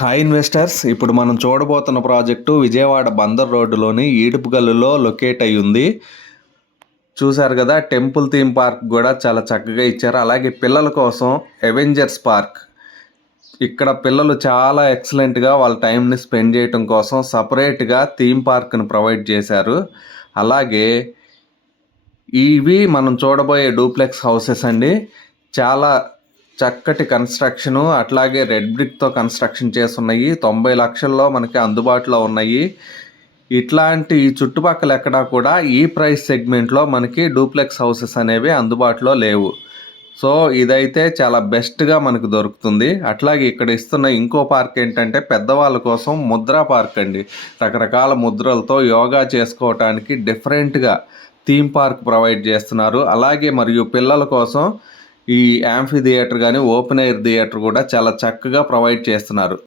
Hi investors, ఇప్పుడు మనం చూడబోతున్న project Vijayawada Bandar రోడ్డులోని ఈడుపుగల్లులో లొకేట్ అయి ఉంది. చూశారు కదా, టెంపుల్ థీమ్ పార్క్ కూడా చాలా చక్కగా ఇచ్చారు. అలాగే పిల్లల కోసం అవెంజర్స్ పార్క్, ఇక్కడ పిల్లలు చాలా ఎక్సలెంట్గా వాళ్ళ టైంని స్పెండ్ చేయటం కోసం సపరేట్గా థీమ్ పార్క్ని ప్రొవైడ్ చేశారు. అలాగే ఇవి మనం చూడబోయే డూప్లెక్స్ హౌసెస్ అండి. చాలా చక్కటి కన్స్ట్రక్షను, అట్లాగే రెడ్ బ్రిక్తో కన్స్ట్రక్షన్ చేస్తున్నాయి. 90 లక్షల్లో మనకి అందుబాటులో ఉన్నాయి. ఇట్లాంటి ఈ చుట్టుపక్కల ఎక్కడా కూడా ఈ ప్రైస్ సెగ్మెంట్లో మనకి డూప్లెక్స్ హౌసెస్ అనేవి అందుబాటులో లేవు. సో ఇదైతే చాలా బెస్ట్గా మనకు దొరుకుతుంది. అట్లాగే ఇక్కడ ఇస్తున్న ఇంకో పార్క్ ఏంటంటే పెద్దవాళ్ళ కోసం ముద్రా పార్క్ అండి. రకరకాల ముద్రలతో యోగా చేసుకోవటానికి డిఫరెంట్గా థీమ్ పార్క్ ప్రొవైడ్ చేస్తున్నారు. అలాగే మరియు పిల్లల కోసం ఈ యాంఫీ థియేటర్ కానీ ఓపెన్ ఎయిర్ థియేటర్ కూడా చాలా చక్కగా ప్రొవైడ్ చేస్తున్నారు.